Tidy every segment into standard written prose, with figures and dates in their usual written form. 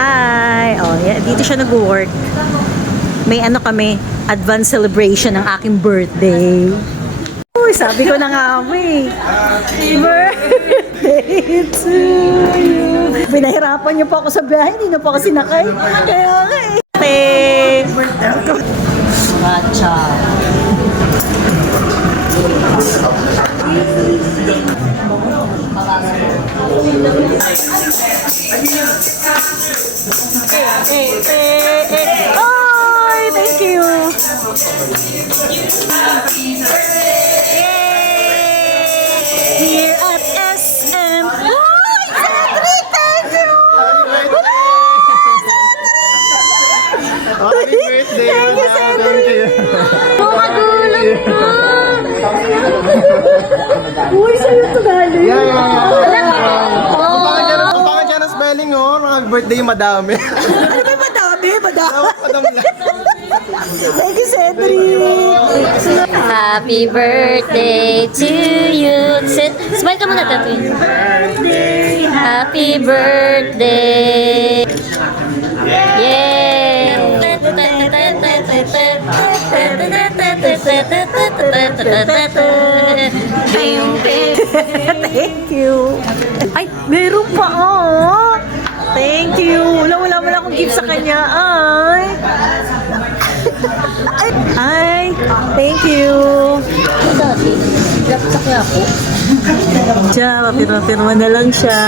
Hi! Oh, yeah, dito siya nag-work. May ano kami, advance celebration ng aking birthday. Uy, sabi ko na nga Happy birthday to you. Pinahirapan niyo po ako sa biyahe, hindi na po ako sinakay. Kaya nga eh. Matcha. Ay, thank you. Here at SM. Ay, Cedric, thank you. Happy birthday! Thank you, Cedric. Magulang ko! Uy, sa'yo ito galing. Ang pangit siya ng spelling, oh. Happy birthday yung madami. Ano ba madami? Madam lang. Thank you, Cedric. Happy birthday to you. Smile ka muna, Tatoy. Happy birthday. Yay! Thank you. Ay, meron pa oh. Thank you. Wala akong gift sa kanya. Ay, thank you. Dati, laptop niya ako. Diyan, mapirma-pirma na lang siya.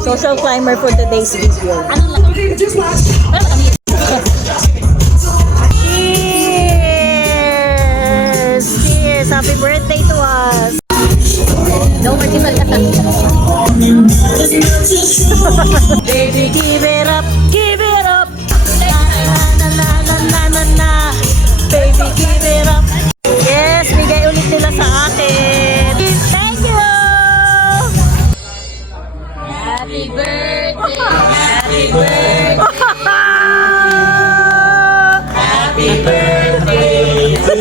Social climber for today's video. Cheers! Cheers! Happy birthday to us! No, martisan ka Baby, give it up! Give it up! Na na na na na na. Baby, give it up! Yes! Bigay ulit nila sa akin! Thank you! Happy birthday! Happy birthday! Happy birthday to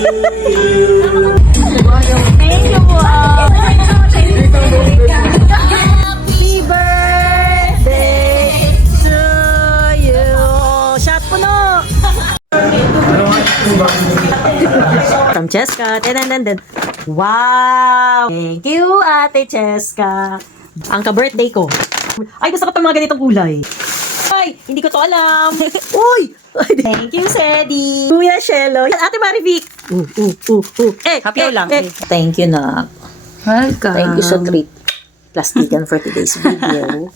you! Thank you po! Happy birthday to you! Shot puno! From Cheska. Wow! Thank you, Ate Cheska. Ang ka-birthday ko. Ay, gusto ko itong mga ganitong kulay. Ay, hindi ko to alam. Uy! Thank you, Sedi. Kuya Shelo. Ate Marivic. Happy lang. Thank you, na. Welcome. Thank you sa treat. Plastikan for today's video.